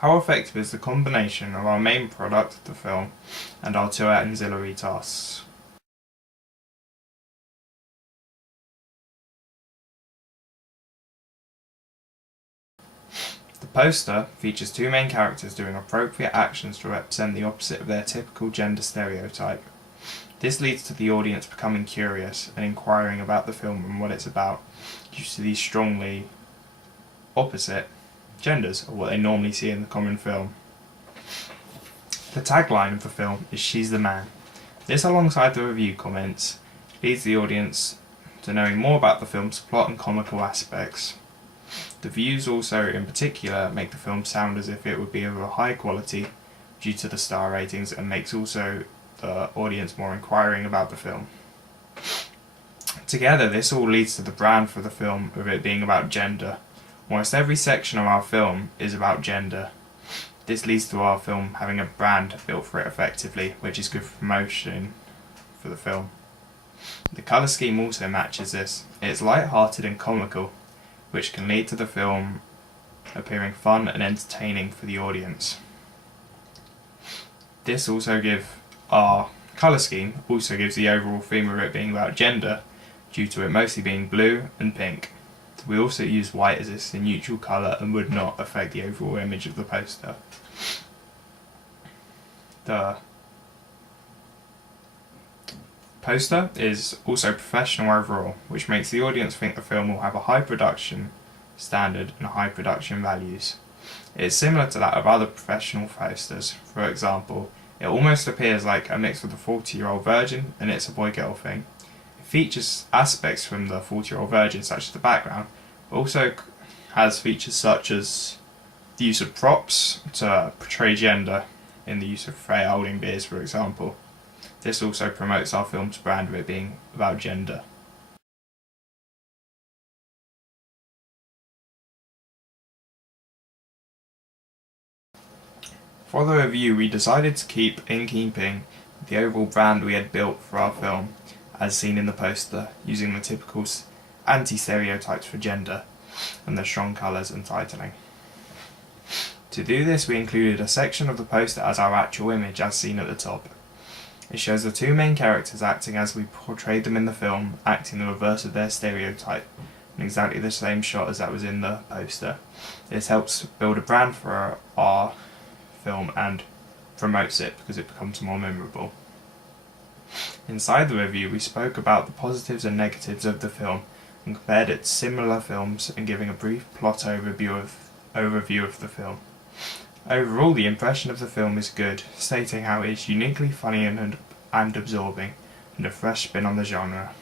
How effective is the combination of our main product, the film, and our two ancillary tasks? The poster features two main characters doing appropriate actions to represent the opposite of their typical gender stereotype. This leads to the audience becoming curious and inquiring about the film and what it's about, due to these strongly opposite genders of what they normally see in the common film. The tagline of the film is "She's the Man." This, alongside the review comments, leads the audience to knowing more about the film's plot and comical aspects. The views also, in particular, make the film sound as if it would be of a high quality due to the star ratings, and makes also the audience more inquiring about the film. Together, this all leads to the brand for the film of it being about gender. Almost every section of our film is about gender. This leads to our film having a brand built for it effectively, which is good for promotion for the film. The colour scheme also matches this. It is light-hearted and comical, which can lead to the film appearing fun and entertaining for the audience. Our colour scheme also gives the overall theme of it being about gender, due to it mostly being blue and pink. We also use white as it's a neutral colour and would not affect the overall image of the poster. The poster is also professional overall, which makes the audience think the film will have a high production standard and high production values. It is similar to that of other professional posters. For example, it almost appears like a mix with the 40-Year-Old Virgin and It's a Boy-Girl Thing. It features aspects from the 40-Year-Old Virgin, such as the background, but also has features such as the use of props to portray gender, in the use of Freya holding beers, for example. This also promotes our film's brand of it being about gender. For the review, we decided to keep in keeping with the overall brand we had built for our film, as seen in the poster, using the typical anti-stereotypes for gender and the strong colours and titling. To do this, we included a section of the poster as our actual image, as seen at the top. It shows the two main characters acting as we portrayed them in the film, acting the reverse of their stereotype, in exactly the same shot as that was in the poster. This helps build a brand for our film and promotes it because it becomes more memorable. Inside the review, we spoke about the positives and negatives of the film and compared it to similar films, and giving a brief plot overview of the film. Overall, the impression of the film is good, stating how it is uniquely funny and absorbing, and a fresh spin on the genre.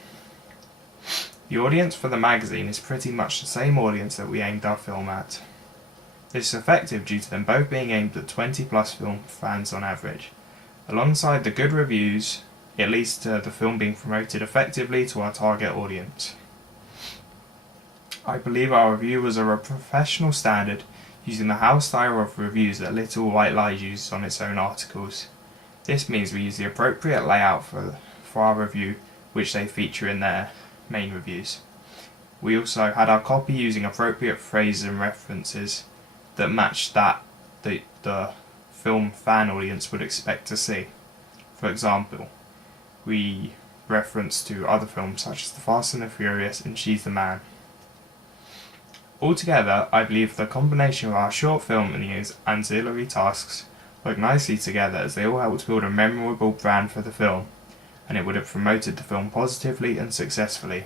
The audience for the magazine is pretty much the same audience that we aimed our film at. This is effective due to them both being aimed at 20+ film fans on average. Alongside the good reviews, it leads to the film being promoted effectively to our target audience. I believe our reviewers are a professional standard, using the house style of reviews that Little White Lies uses on its own articles. This means we use the appropriate layout for our review, which they feature in their main reviews. We also had our copy using appropriate phrases and references that matched that the film fan audience would expect to see. For example, we reference to other films such as The Fast and the Furious and She's the Man. Altogether, I believe the combination of our short film and the ancillary tasks work nicely together, as they all help to build a memorable brand for the film, and it would have promoted the film positively and successfully.